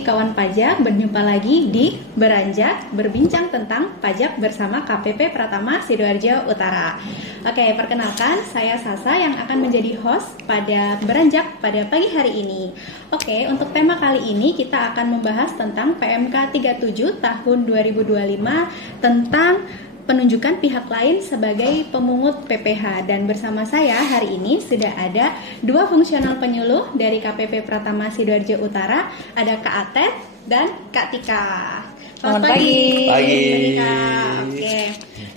Hai kawan pajak, berjumpa lagi di Beranjak berbincang tentang pajak bersama KPP Pratama Sidoarjo Utara. Oke, perkenalkan saya Sasa yang akan menjadi host pada Beranjak pada pagi hari ini. Oke, untuk tema kali ini kita akan membahas tentang PMK 37 tahun 2025 tentang penunjukan pihak lain sebagai pemungut PPh. Dan bersama saya hari ini sudah ada dua fungsional penyuluh dari KPP Pratama Sidoarjo Utara, ada Kak Atet dan Kak Tika. Selamat pagi. Pagi. Kak. Oke.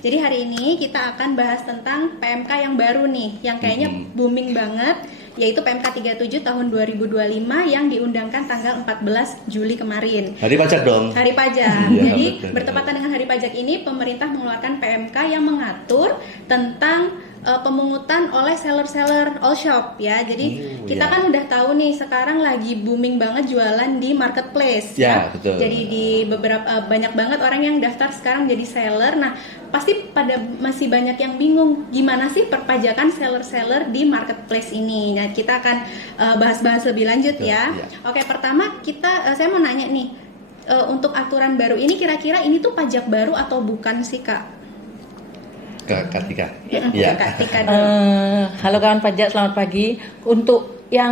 Jadi hari ini kita akan bahas tentang PMK yang baru nih, yang kayaknya booming banget, yaitu PMK 37 tahun 2025 yang diundangkan tanggal 14 Juli kemarin. Hari pajak dong. Hari pajak. Ya, Jadi betul. bertepatan dengan hari pajak ini, pemerintah mengeluarkan PMK yang mengatur tentang pemungutan oleh seller-seller all shop ya. Jadi kita kan udah tahu nih sekarang lagi booming banget jualan di marketplace Ya, ya. betul. Jadi di beberapa banyak banget orang yang daftar sekarang jadi seller. Nah, pasti pada masih banyak yang bingung gimana sih perpajakan seller-seller di marketplace ini. Nah, kita akan bahas-bahas lebih lanjut ya. Oke, pertama saya mau nanya nih, untuk aturan baru ini kira-kira ini tuh pajak baru atau bukan sih, Kak? Kak Tika. Ya. Kak Tika dulu. Halo kawan pajak, selamat pagi. Untuk yang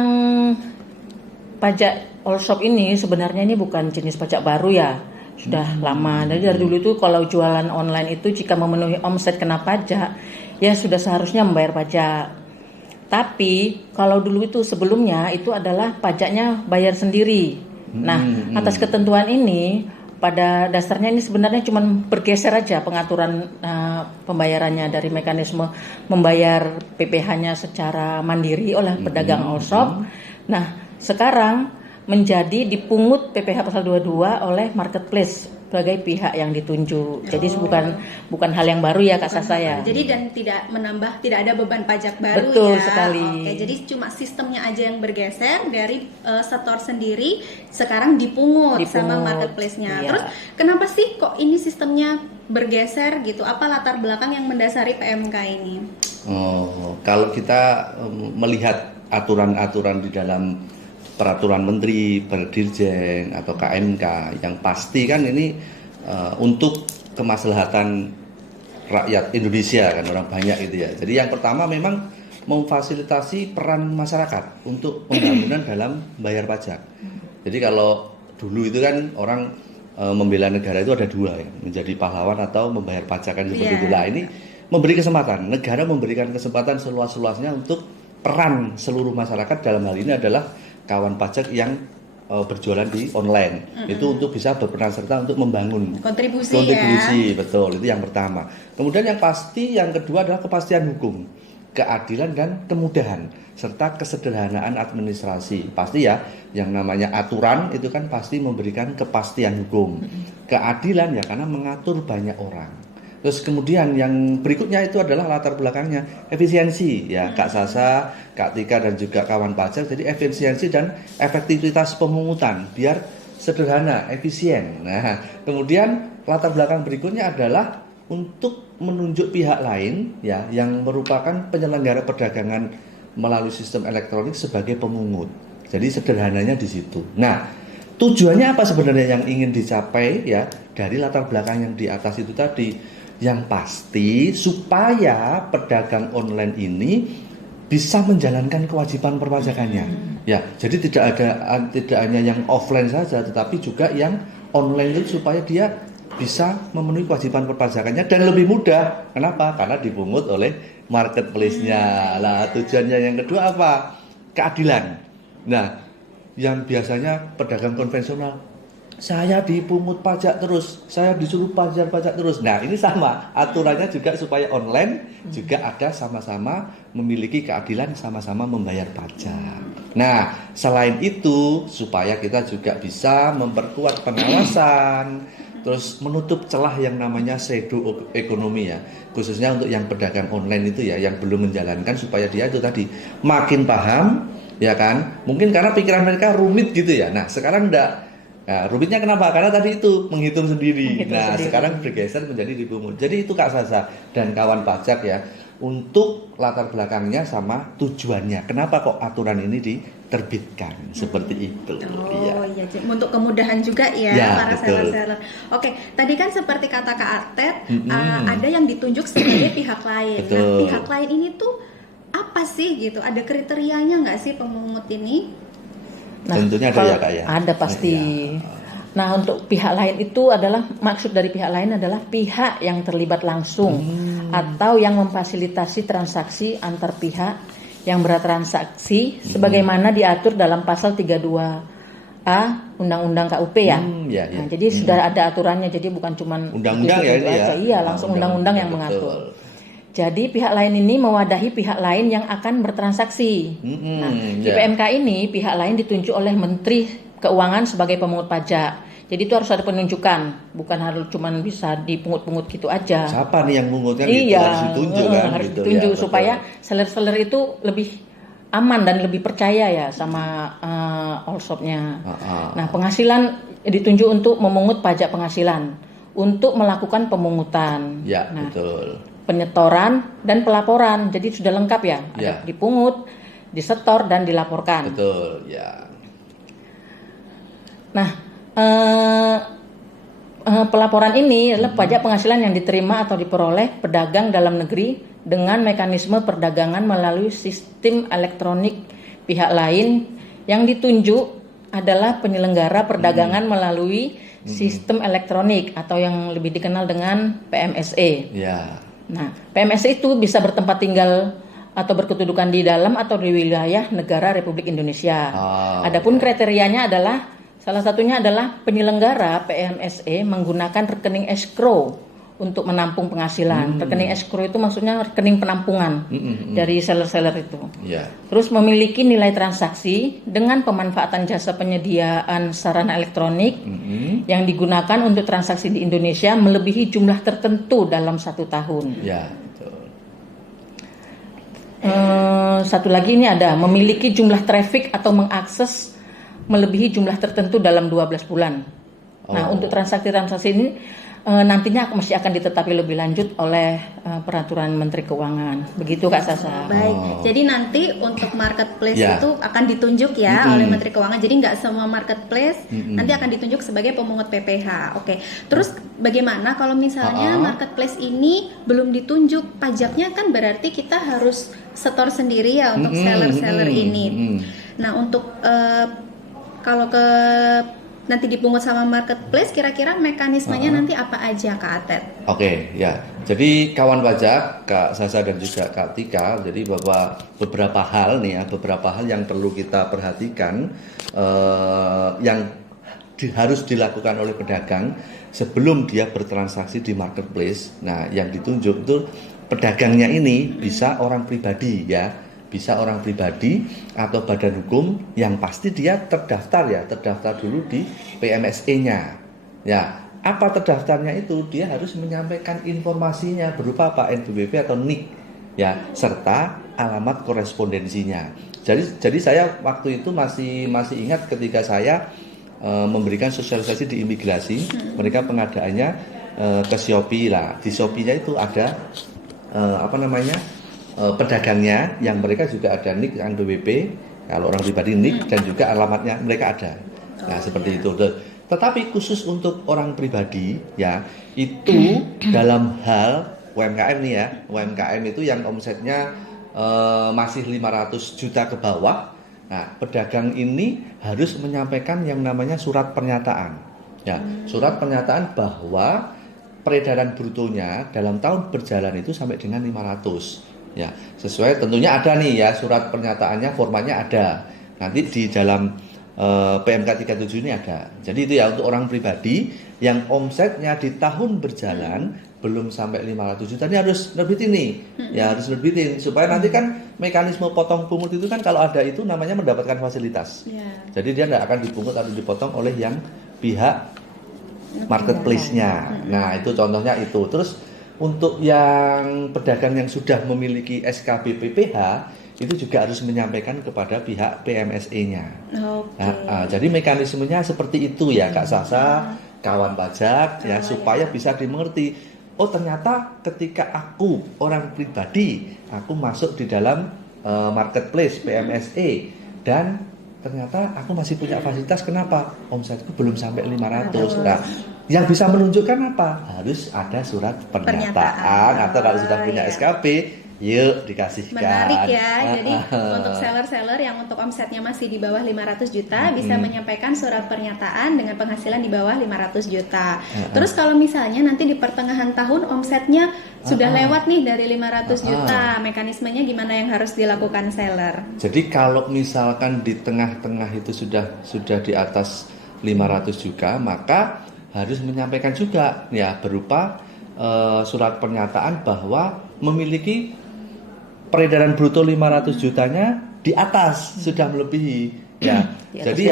pajak all shop ini sebenarnya ini bukan jenis pajak baru ya, sudah lama. Jadi dari dulu itu kalau jualan online itu jika memenuhi omset kena pajak, ya sudah seharusnya membayar pajak. Tapi kalau dulu itu sebelumnya itu adalah pajaknya bayar sendiri. Nah, atas ketentuan ini pada dasarnya ini sebenarnya cuma bergeser aja pengaturan pembayarannya dari mekanisme membayar PPh-nya secara mandiri oleh pedagang all shop. Nah, sekarang menjadi dipungut PPh pasal 22 oleh marketplace sebagai pihak yang ditunjuk. Jadi bukan hal yang baru ya Kak Sasa ya. Jadi dan tidak ada beban pajak baru. Betul ya. sekali. Oke, jadi cuma sistemnya aja yang bergeser dari setor sendiri sekarang dipungut sama marketplace-nya. Iya. Terus kenapa sih kok ini sistemnya bergeser gitu? Apa latar belakang yang mendasari PMK ini? Kalau kita melihat aturan-aturan di dalam peraturan menteri, Dirjen atau KMK, yang pasti kan ini untuk kemaslahatan rakyat Indonesia kan, orang banyak gitu ya. Jadi yang pertama memang memfasilitasi peran masyarakat untuk pembangunan dalam bayar pajak. Jadi kalau dulu itu kan orang membela negara itu ada dua ya, menjadi pahlawan atau membayar pajak kan seperti itu. Nah, ini memberi kesempatan, negara memberikan kesempatan seluas-luasnya untuk peran seluruh masyarakat dalam hal ini adalah kawan pajak yang berjualan di online. Itu untuk bisa berperan serta untuk membangun kontribusi ya. Betul, itu yang pertama. Kemudian yang pasti yang kedua adalah kepastian hukum, keadilan dan kemudahan serta kesederhanaan administrasi. Pasti ya, yang namanya aturan itu kan pasti memberikan kepastian hukum. Keadilan ya karena mengatur banyak orang. Terus kemudian yang berikutnya itu adalah latar belakangnya efisiensi ya, Kak Sasa, Kak Tika dan juga kawan pajak. Jadi efisiensi dan efektivitas pemungutan biar sederhana, efisien. Nah, kemudian latar belakang berikutnya adalah untuk menunjuk pihak lain ya yang merupakan penyelenggara perdagangan melalui sistem elektronik sebagai pemungut. Jadi sederhananya di situ. Nah, tujuannya apa sebenarnya yang ingin dicapai ya dari latar belakang yang di atas itu tadi? Yang pasti supaya pedagang online ini bisa menjalankan kewajiban perpajakannya. Ya, jadi tidak hanya yang offline saja, tetapi juga yang online itu supaya dia bisa memenuhi kewajiban perpajakannya dan lebih mudah. Kenapa? Karena dipungut oleh marketplace-nya. Lah, tujuannya yang kedua apa? Keadilan. Nah, yang biasanya pedagang konvensional, saya dipungut pajak terus, saya disuruh bayar pajak terus. Nah, ini sama, aturannya juga supaya online juga ada sama-sama memiliki keadilan, sama-sama membayar pajak. Nah, selain itu supaya kita juga bisa memperkuat pengawasan, terus menutup celah yang namanya shadow ekonomi ya, khususnya untuk yang pedagang online itu ya, yang belum menjalankan supaya dia itu tadi makin paham, ya kan? Mungkin karena pikiran mereka rumit gitu ya. Nah, sekarang enggak. Nah, rumitnya kenapa? Karena tadi itu menghitung sendiri. Sekarang bergeser menjadi dipungut. Jadi itu Kak Sasa dan kawan pajak ya, untuk latar belakangnya sama tujuannya. Kenapa kok aturan ini terbitkan seperti itu. Oh iya, untuk kemudahan juga ya, Ya, para betul. seller-seller. Oke, tadi kan seperti kata Kak Atet, ada yang ditunjuk sebagai pihak lain. Nah, Betul. pihak lain ini tuh apa sih gitu? Ada kriterianya nggak sih pemungut ini? Tentunya ada kalau ya, Kak, ya? Ada pasti. Nah, untuk pihak lain itu adalah, maksud dari pihak lain adalah pihak yang terlibat langsung atau yang memfasilitasi transaksi antar pihak yang bertransaksi sebagaimana diatur dalam pasal 32A Undang-Undang KUP ya. Ya, ya. Nah, jadi sudah ada aturannya, jadi bukan cuman Undang-undang ya gitu-gitu ini ya. aja. Iya, langsung undang-undang yang betul. mengatur. Jadi pihak lain ini mewadahi pihak lain yang akan bertransaksi. Nah, di ya. PMK ini pihak lain ditunjuk oleh Menteri Keuangan sebagai pemungut pajak. Jadi itu harus ada penunjukan, bukan harus cuman bisa dipungut-pungut gitu aja. Siapa nih yang mengungutkan gitu? Iya, Harus ditunjuk kan? harus gitu, ditunjuk ya, supaya betul. seller-seller itu lebih aman dan lebih percaya ya sama all shop-nya. Nah, penghasilan ditunjuk untuk memungut pajak penghasilan, untuk melakukan pemungutan. Ya, Nah, betul. penyetoran dan pelaporan. Jadi sudah lengkap ya. Ada Ya. dipungut, disetor dan dilaporkan. Betul, ya. Nah, pelaporan ini adalah pajak penghasilan yang diterima atau diperoleh pedagang dalam negeri dengan mekanisme perdagangan melalui sistem elektronik pihak lain yang ditunjuk adalah penyelenggara perdagangan melalui sistem elektronik atau yang lebih dikenal dengan PMSE. Ya. Nah, PMSE itu bisa bertempat tinggal atau berkedudukan di dalam atau di wilayah negara Republik Indonesia. Adapun kriterianya adalah salah satunya adalah penyelenggara PMSE menggunakan rekening escrow untuk menampung penghasilan. Rekening escrow itu maksudnya rekening penampungan dari seller-seller itu. Ya. Terus memiliki nilai transaksi dengan pemanfaatan jasa penyediaan sarana elektronik yang digunakan untuk transaksi di Indonesia melebihi jumlah tertentu dalam 1 tahun. Ya, betul. Satu lagi ini ada memiliki jumlah traffic atau mengakses melebihi jumlah tertentu dalam 12 bulan. Nah, untuk transaksi-transaksi ini nantinya masih akan ditetapkan lebih lanjut oleh peraturan Menteri Keuangan. Begitu Kak Sasa. Baik, jadi nanti untuk marketplace Ya. itu akan ditunjuk ya oleh Menteri Keuangan. Jadi nggak semua marketplace nanti akan ditunjuk sebagai pemungut PPh. Oke, terus bagaimana kalau misalnya marketplace ini belum ditunjuk pajaknya, kan berarti kita harus setor sendiri ya untuk seller-seller ini. Nah, untuk kalau nanti dipungut sama marketplace, kira-kira mekanismenya nanti apa aja Kak Atet? Oke, ya. Jadi kawan pajak, Kak Sasa dan juga Kak Tika, jadi bahwa beberapa hal nih ya, beberapa hal yang perlu kita perhatikan yang harus dilakukan oleh pedagang sebelum dia bertransaksi di marketplace. Nah, yang ditunjuk itu pedagangnya ini bisa orang pribadi ya. Bisa orang pribadi atau badan hukum yang pasti dia terdaftar dulu di PMSE-nya. Ya, apa terdaftarnya itu? Dia harus menyampaikan informasinya berupa apa? NPWP atau NIK ya, serta alamat korespondensinya. Jadi saya waktu itu masih ingat ketika saya memberikan sosialisasi di imigrasi, mereka pengadaannya ke Shopee lah. Di Shopee-nya itu ada pedagangnya yang mereka juga ada NIK dan BWP, kalau orang pribadi NIK dan juga alamatnya mereka ada. Nah, seperti itu. Tetapi khusus untuk orang pribadi ya, itu dalam hal UMKM nih ya. UMKM itu yang omsetnya masih 500 juta ke bawah. Nah, pedagang ini harus menyampaikan yang namanya surat pernyataan. Ya, surat pernyataan bahwa peredaran brutonya dalam tahun berjalan itu sampai dengan 500. Ya, sesuai tentunya ada nih ya surat pernyataannya, formatnya ada. Nanti di dalam PMK 37 ini ada. Jadi itu ya untuk orang pribadi yang omsetnya di tahun berjalan belum sampai 500 juta ini harus nerbitin nih. Ya, harus nerbitin supaya nanti kan mekanisme potong pungut itu kan kalau ada itu namanya mendapatkan fasilitas. Jadi dia nggak akan dipungut atau dipotong oleh yang pihak marketplace-nya. Nah, itu contohnya itu. Terus untuk yang pedagang yang sudah memiliki SKB PPh itu juga harus menyampaikan kepada pihak PMSE-nya. Jadi mekanismenya seperti itu ya Kak Sasa, kawan pajak ya, supaya bisa dimengerti. Oh, ternyata ketika aku orang pribadi, aku masuk di dalam marketplace PMSE dan ternyata aku masih punya fasilitas, kenapa? Omsetku belum sampai 500. Nah, yang bisa menunjukkan apa? Harus ada surat pernyataan. Atau kalau sudah punya SKP, yuk dikasihkan. Menarik ya. Jadi untuk seller-seller yang untuk omsetnya masih di bawah 500 juta bisa menyampaikan surat pernyataan dengan penghasilan di bawah 500 juta. Terus kalau misalnya nanti di pertengahan tahun omsetnya sudah lewat nih dari 500 juta, mekanismenya gimana yang harus dilakukan seller? Jadi kalau misalkan di tengah-tengah itu sudah di atas 500 juga, maka harus menyampaikan juga ya berupa surat pernyataan bahwa memiliki peredaran bruto 500 jutanya di atas, sudah melebihi ya. Jadi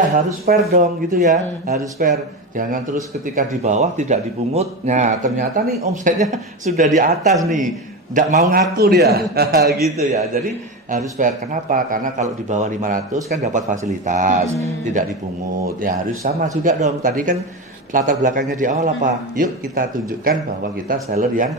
harus fair dong gitu ya. Harus fair. Jangan terus ketika di bawah tidak dipungut. Nah, ternyata nih omsetnya sudah di atas nih. Nggak mau ngaku dia. Gitu ya. Jadi harus fair. Kenapa? Karena kalau di bawah 500 kan dapat fasilitas, tidak dipungut. Ya harus sama juga dong. Tadi kan latar belakangnya di awal apa? Yuk kita tunjukkan bahwa kita seller yang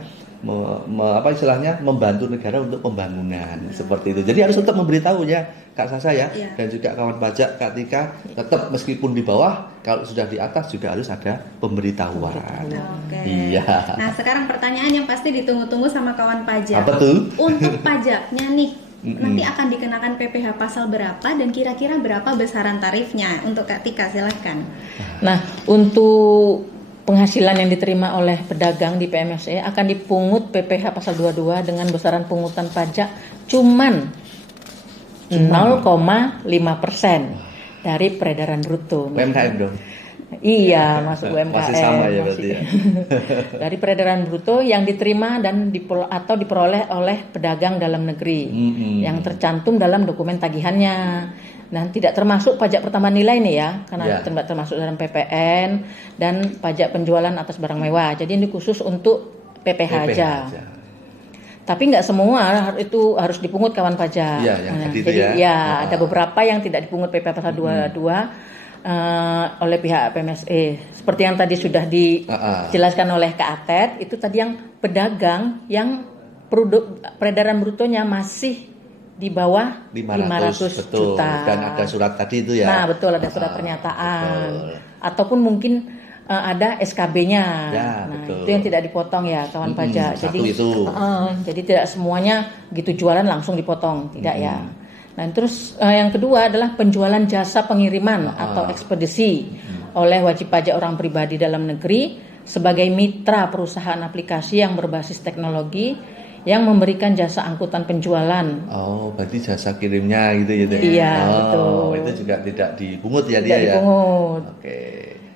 membantu negara untuk pembangunan seperti itu. Jadi harus tetap memberitahu ya Kak Sasa ya, dan juga kawan pajak Kak Tika, tetap meskipun di bawah, kalau sudah di atas juga harus ada pemberitahuan. Iya. Nah sekarang pertanyaan yang pasti ditunggu-tunggu sama kawan pajak. Apa tuh? Untuk pajaknya nih, nanti akan dikenakan PPh pasal berapa dan kira-kira berapa besaran tarifnya? Untuk Kak Tika silahkan. Nah untuk penghasilan yang diterima oleh pedagang di PMSE akan dipungut PPh pasal 22 dengan besaran pungutan pajak cuman 0,5% dari peredaran bruto. UMKM dong. Iya, masuk UMKM. Masih sama ya berarti ya. Dari peredaran bruto yang diterima dan atau diperoleh oleh pedagang dalam negeri yang tercantum dalam dokumen tagihannya. Nah, tidak termasuk pajak pertambahan nilai nih ya, karena tidak termasuk dalam PPN dan pajak penjualan atas barang mewah. Jadi ini khusus untuk PPh aja. Tapi nggak semua itu harus dipungut kawan pajak. Jadi ada beberapa yang tidak dipungut PPh pasal 22 oleh pihak PMSE. Seperti yang tadi sudah dijelaskan oleh Kak Atet, itu tadi yang pedagang yang produk peredaran brutonya masih di bawah 500 juta. Dan ada surat tadi itu ya. Nah, betul, ada surat pernyataan. Betul. Ataupun mungkin ada SKB-nya. Itu yang tidak dipotong ya kawan pajak. Jadi tidak semuanya gitu jualan langsung dipotong, tidak ya. Nah, terus yang kedua adalah penjualan jasa pengiriman atau ekspedisi oleh wajib pajak orang pribadi dalam negeri sebagai mitra perusahaan aplikasi yang berbasis teknologi yang memberikan jasa angkutan penjualan. Oh, berarti jasa kirimnya gitu ya? Iya, betul. Itu juga tidak dipungut ya dia ya? Tidak dipungut. Oke.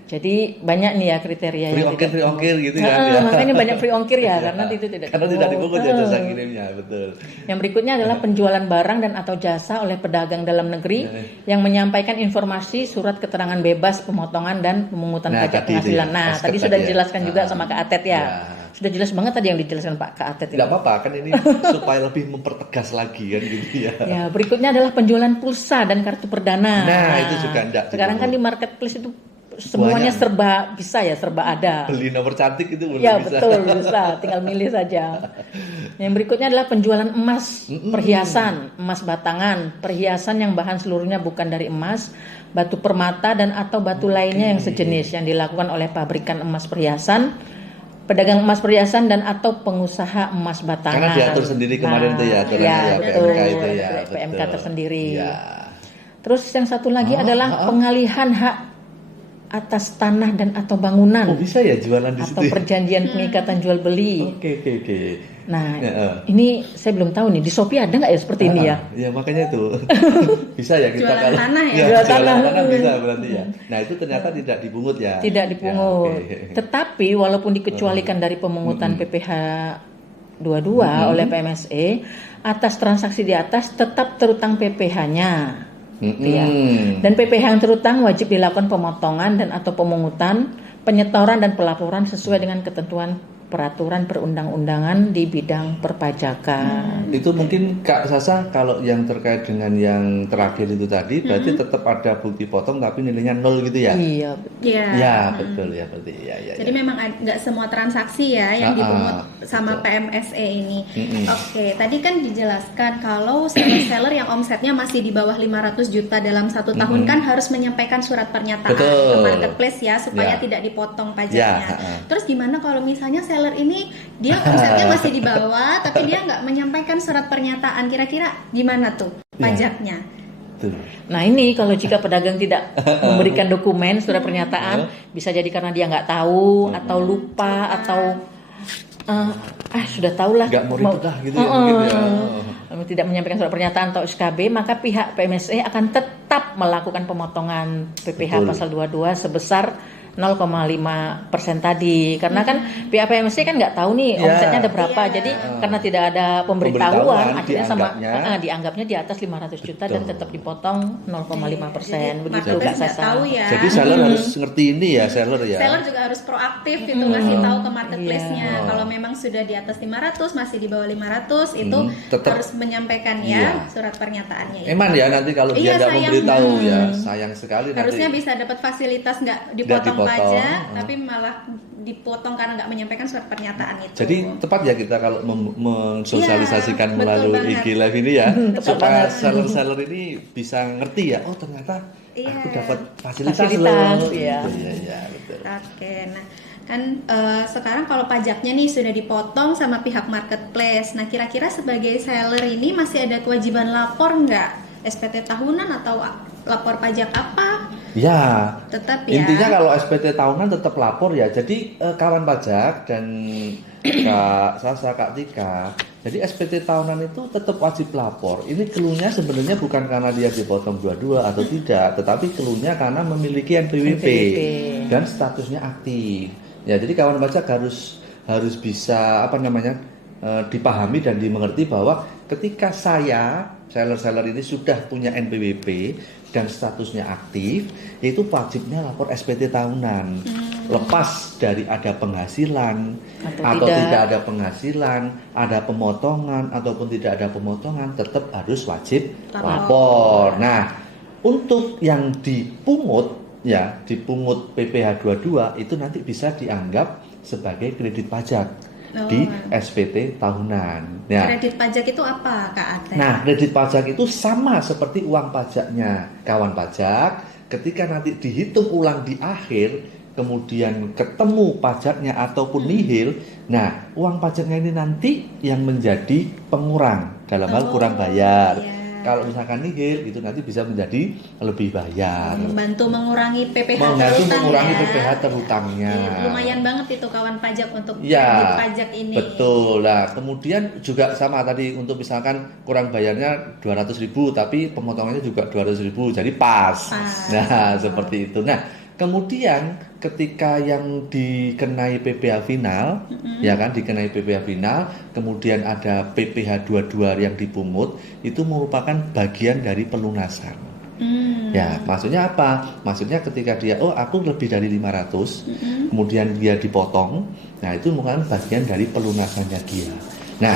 Jadi banyak nih ya kriteria free ongkir gitu kan ya. Makanya banyak free ongkir ya karena itu tidak karena tidak dipungut ya jasa kirimnya, betul. Yang berikutnya adalah penjualan barang dan atau jasa oleh pedagang dalam negeri yang menyampaikan informasi surat keterangan bebas pemotongan dan pemungutan pajak penghasilan. Nah, tadi sudah dijelaskan juga sama Kak Atet ya. Sudah jelas banget tadi yang dijelaskan Pak Kak Atet. Tidak apa-apa kan ini supaya lebih mempertegas lagi kan gitu ya. Ya, berikutnya adalah penjualan pulsa dan kartu perdana. Nah, itu juga enggak. Sekarang kan di marketplace itu semuanya serba bisa ya, serba ada. Beli nomor cantik itu belum ya, bisa. Ya betul, bisa, tinggal milih saja. Yang berikutnya adalah penjualan emas, perhiasan, emas batangan, perhiasan yang bahan seluruhnya bukan dari emas, batu permata dan atau batu lainnya yang sejenis yang dilakukan oleh pabrikan emas perhiasan, pedagang emas perhiasan dan atau pengusaha emas batangan. Karena diatur sendiri kemarin tuh ya, PMK itu ya. PMK tersendiri. Ya. Terus yang satu lagi adalah pengalihan hak atas tanah dan atau bangunan. Oh, bisa ya jualan di situ. Atau perjanjian pengikatan jual beli. Oke. Nah, ini saya belum tahu nih di Shopee ada nggak ya seperti ini ya? Ya makanya itu bisa ya kita jualan tanah ya. Jualan tanah bisa berarti ya. Nah itu ternyata tidak dipungut ya. Tidak dipungut. Tetapi walaupun dikecualikan dari pemungutan PPh 22 oleh PMSE atas transaksi di atas tetap terutang PPh-nya. Ya. Dan PPh yang terutang wajib dilakukan pemotongan dan atau pemungutan, penyetoran dan pelaporan sesuai dengan ketentuan peraturan perundang-undangan di bidang perpajakan. Itu mungkin Kak Sasa kalau yang terkait dengan yang terakhir itu tadi berarti tetap ada bukti potong tapi nilainya 0 gitu ya? Iya. Iya. Ya betul ya berarti ya. Jadi memang nggak semua transaksi ya yang dipungut sama betul. PMSE ini. Oke, tadi kan dijelaskan kalau seller-seller yang omsetnya masih di bawah 500 juta dalam 1 tahun kan harus menyampaikan surat pernyataan ke marketplace ya supaya tidak dipotong pajaknya. Terus gimana kalau misalnya seller ini dia omsetnya masih di bawah tapi dia nggak menyampaikan surat pernyataan, kira-kira gimana tuh pajaknya? Nah ini kalau jika pedagang tidak memberikan dokumen surat pernyataan, bisa jadi karena dia nggak tahu atau lupa atau sudah tahu lah nggak mau ribet lah gitu ya mungkin ya. Tidak menyampaikan surat pernyataan atau SKB, maka pihak PMSE akan tetap melakukan pemotongan PPh pasal 22 sebesar 0,5% tadi, karena kan pihak PMSE kan nggak tahu nih omsetnya ada berapa, jadi karena tidak ada pemberitahuan akhirnya dianggapnya di atas 500 juta dan tetap dipotong 0,5%. Begitu Kak Sasa. Jadi seller harus ngerti ini ya, seller ya. Seller juga harus proaktif itu ngasih tahu ke marketplace-nya kalau memang sudah di atas 500, masih di bawah 500 itu tetap harus menyampaikan ya surat pernyataannya. Eman ya nanti kalau dia nggak memberitahu ya, sayang sekali. Harusnya nanti bisa dapat fasilitas nggak dipotong pajak, tapi malah dipotong karena nggak menyampaikan surat pernyataan itu. Jadi tepat ya kita kalau mensosialisasikan melalui IG Live ini ya, supaya seller-seller ini bisa ngerti ya, oh ternyata aku dapat fasilitas loh. Iya. Betul. Oke, nah kan sekarang kalau pajaknya nih sudah dipotong sama pihak marketplace, nah kira-kira sebagai seller ini masih ada kewajiban lapor nggak? SPT tahunan atau lapor pajak apa? Ya, tetap ya. Intinya kalau SPT tahunan tetap lapor ya. Jadi kawan pajak dan Kak Sasa, Kak Tika, jadi SPT tahunan itu tetap wajib lapor. Ini keluhnya sebenarnya bukan karena dia dipotong 22 atau tidak, tetapi keluhnya karena memiliki NPWP dan statusnya aktif. Ya, jadi kawan pajak harus bisa dipahami dan dimengerti bahwa ketika seller-seller ini sudah punya NPWP dan statusnya aktif, itu wajibnya lapor SPT tahunan. Lepas dari ada penghasilan atau tidak ada penghasilan, ada pemotongan ataupun tidak ada pemotongan, tetap harus wajib lapor. Nah, untuk yang dipungut PPh 22 itu nanti bisa dianggap sebagai kredit pajak di SPT tahunan. Ya. Kredit pajak itu apa, Kak Ate? Nah, kredit pajak itu sama seperti uang pajaknya kawan pajak. Ketika nanti dihitung ulang di akhir, kemudian ketemu pajaknya ataupun nihil, nah uang pajaknya ini nanti yang menjadi pengurang dalam hal kurang bayar. Kalau misalkan nihil itu nanti bisa menjadi lebih bayar. Membantu mengurangi PPh terhutangnya. Lumayan banget itu kawan pajak untuk kredit pajak ini. Betul. Nah, kemudian juga sama tadi untuk misalkan kurang bayarnya 200.000 tapi pemotongannya juga 200.000 jadi pas. Nah, seperti itu. Nah, kemudian ketika yang dikenai PPh final, dikenai PPh final, kemudian ada PPh 22 yang dipungut, itu merupakan bagian dari pelunasan. Ya, maksudnya apa? Maksudnya ketika dia, aku lebih dari 500, kemudian dia dipotong, nah itu merupakan bagian dari pelunasannya dia. Nah,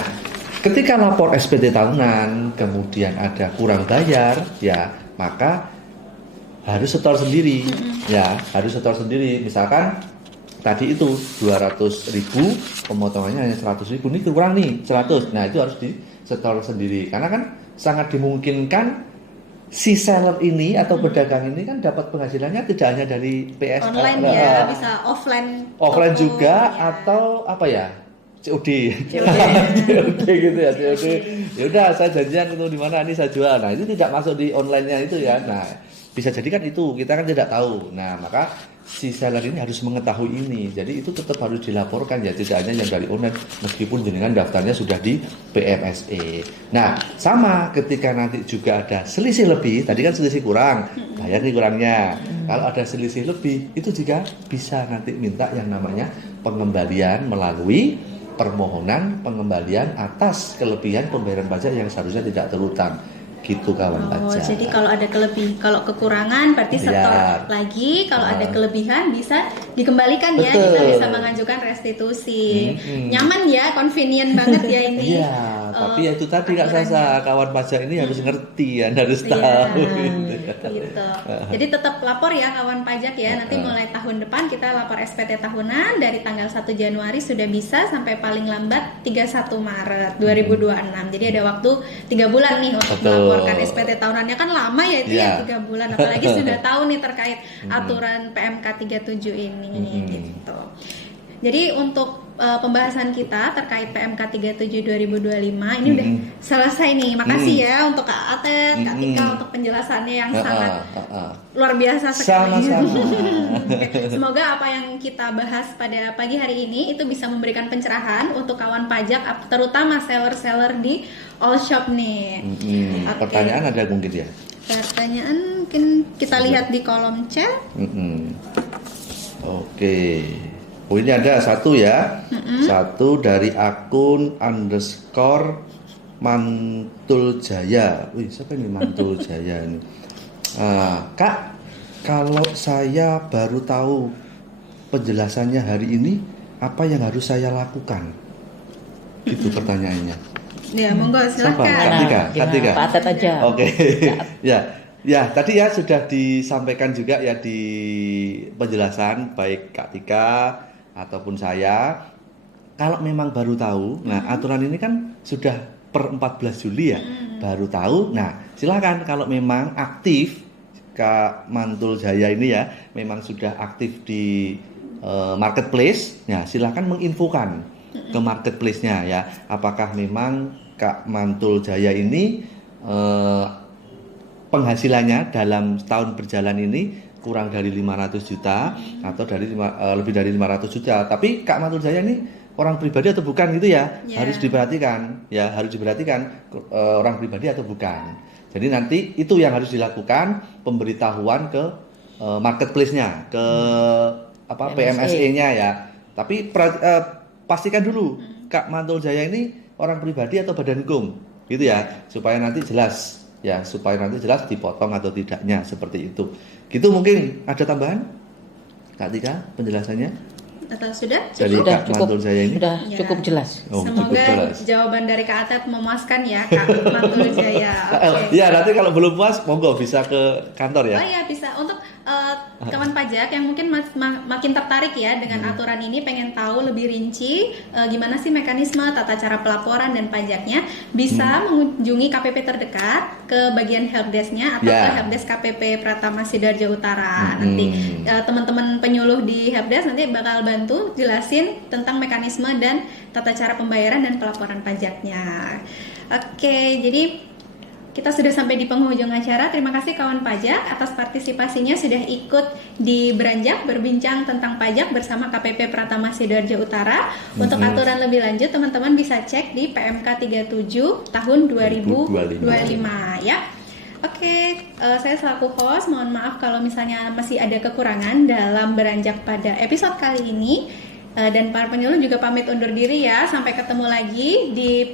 ketika lapor SPT tahunan, kemudian ada kurang bayar, ya, maka harus setor sendiri, harus setor sendiri. Misalkan tadi itu 200.000, pemotongannya hanya 100.000, ini kurang nih 100. Nah itu harus disetor sendiri, karena kan sangat dimungkinkan si seller ini atau pedagang ini kan dapat penghasilannya tidak hanya dari PS online bisa offline juga atau apa ya? COD gitu ya, COD. Ya udah saya janjian itu di mana ini saya jual. Nah, itu tidak masuk di online-nya itu ya. Nah, bisa jadi kan itu kita kan tidak tahu. Nah, maka si seller ini harus mengetahui ini. Jadi itu tetap harus dilaporkan ya, tidak hanya yang dari online meskipun jenengan daftarnya sudah di PMSE. Nah, sama ketika nanti juga ada selisih lebih, tadi kan selisih kurang, bayar nih kurangnya. Kalau ada selisih lebih, itu juga bisa nanti minta yang namanya pengembalian melalui permohonan pengembalian atas kelebihan pembayaran pajak yang seharusnya tidak terhutang. gitu kawan pajak. Jadi kalau ada kalau kekurangan berarti setor Iya. lagi, kalau ada kelebihan bisa dikembalikan ya, Betul. kita bisa mengajukan restitusi. Nyaman ya, convenient banget ya ini. Iya, tapi ya itu tadi Kak Sasa, kawan pajak ini harus ngerti ya, harus Iya, tahu. gitu. Jadi tetap lapor ya kawan pajak ya. Nanti mulai tahun depan kita lapor SPT tahunan dari tanggal 1 Januari sudah bisa sampai paling lambat 31 Maret 2026. Jadi ada waktu 3 bulan nih untuk Betul. melaporkan SPT tahunannya, kan lama ya itu ya Iya. 3 bulan. Apalagi sudah tahu nih terkait aturan PMK 37 ini gitu. Jadi untuk pembahasan kita terkait PMK 37 2025 ini udah selesai nih. Makasih ya untuk Kak Atet, Kak Tika untuk penjelasannya yang sangat luar biasa sekali. Sama-sama. Semoga apa yang kita bahas pada pagi hari ini itu bisa memberikan pencerahan untuk kawan pajak, terutama seller-seller di all shop nih. Oke. Pertanyaan ada mungkin ya? Pertanyaan mungkin kita lihat di kolom chat. Oke. Oh ini ada satu ya. Satu dari akun _Mantul Jaya. Wih, siapa ini Mantul Jaya ini? Kak, kalau saya baru tahu penjelasannya hari ini, apa yang harus saya lakukan? Itu pertanyaannya. Ya, monggo Siapa? silakan. Kak Tika. Pak Atet aja. Oke. Ya, tadi ya sudah disampaikan juga ya di penjelasan baik Kak Tika ataupun saya. Kalau memang baru tahu, nah aturan ini kan sudah per 14 Juli ya, baru tahu. Nah, silakan kalau memang aktif Kak Mantul Jaya ini ya, memang sudah aktif di marketplace, ya silakan menginfokan ke marketplace-nya ya, apakah memang Kak Mantul Jaya ini penghasilannya dalam tahun berjalan ini kurang dari 500 juta atau lebih dari 500 juta. Tapi Kak Mantul Jaya ini orang pribadi atau bukan gitu ya? Harus diperhatikan orang pribadi atau bukan. Jadi nanti itu yang harus dilakukan, pemberitahuan ke marketplace-nya, ke PMSE-nya ya. Tapi pastikan dulu Kak Mantul Jaya ini orang pribadi atau badan hukum gitu ya, supaya nanti jelas dipotong atau tidaknya seperti itu. Gitu mungkin ada tambahan Kak Tika penjelasannya? Atau sudah? Dari Sudah Kak Mantul Jaya ini? Sudah Ya. cukup jelas. Oh, Semoga cukup jelas. jawaban dari Kak Atet memuaskan ya Kak Mantul Jaya. Oke. Ya nanti kalau belum puas monggo bisa ke kantor ya. Oh iya bisa. Untuk kawan pajak yang mungkin makin tertarik ya dengan aturan ini, pengen tahu lebih rinci gimana sih mekanisme tata cara pelaporan dan pajaknya, bisa mengunjungi KPP terdekat ke bagian helpdesk-nya atau ke helpdesk KPP Pratama Sidoarjo Utara. Nanti teman-teman penyuluh di helpdesk nanti bakal bantu jelasin tentang mekanisme dan tata cara pembayaran dan pelaporan pajaknya. Oke, jadi kita sudah sampai di penghujung acara. Terima kasih kawan pajak atas partisipasinya sudah ikut di Beranjak berbincang tentang pajak bersama KPP Pratama Sidoarjo Utara. Untuk aturan lebih lanjut teman-teman bisa cek di PMK 37 tahun 2025 ya. Oke, saya selaku host mohon maaf kalau misalnya masih ada kekurangan dalam Beranjak pada episode kali ini. Dan para penyuluh juga pamit undur diri ya. Sampai ketemu lagi di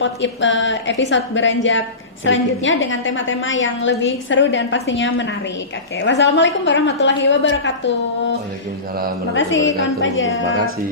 episode Beranjak selanjutnya dengan tema-tema yang lebih seru dan pastinya menarik. Oke, wassalamualaikum warahmatullahi wabarakatuh. Waalaikumsalam. Terima kasih kawan pajak. Terima kasih.